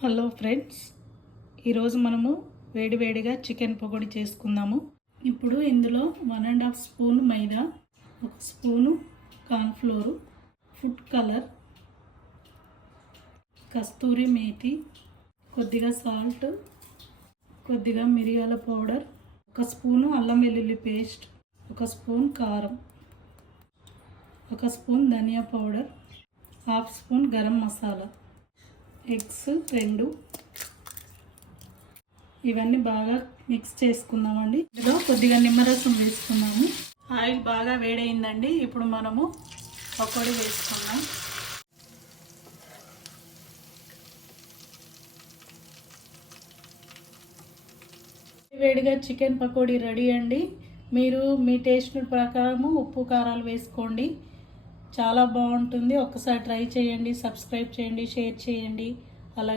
Hello friends, ఈరోజు మనము వేడివేడిగా చికెన్ పకోడీ చేసుకుందాము. ఇప్పుడు ఇందులో 1.5 స్పూన్ మైదా, 1 స్పూను కార్న్ఫ్లోరు, ఫుడ్ కలర్, కస్తూరి మేతి, కొద్దిగా సాల్ట్, కొద్దిగా మిరియాల పౌడర్, 1 స్పూను అల్లం వెల్లుల్లి పేస్ట్, 1 స్పూన్ కారం, 1 స్పూన్ ధనియా powder, 1/2 spoon garam masala, eggs 2. ఇవన్నీ బాగా మిక్స్ చేసుకుందామండి. ఇందులో కొద్దిగా నిమ్మరసం వేసుకున్నాము. ఆయిల్ బాగా వేడైందండి. ఇప్పుడు మనము పకోడీ వేసుకుందాం. వేడిగా చికెన్ పకోడీ రెడీ అండి. మీరు మీ టేస్ట్ ప్రకారము ఉప్పు కారాలు వేసుకోండి. చాలా బాగుంటుంది. ఒక్కసారి ట్రై చేయండి, సబ్స్క్రైబ్ చేయండి, షేర్ చేయండి.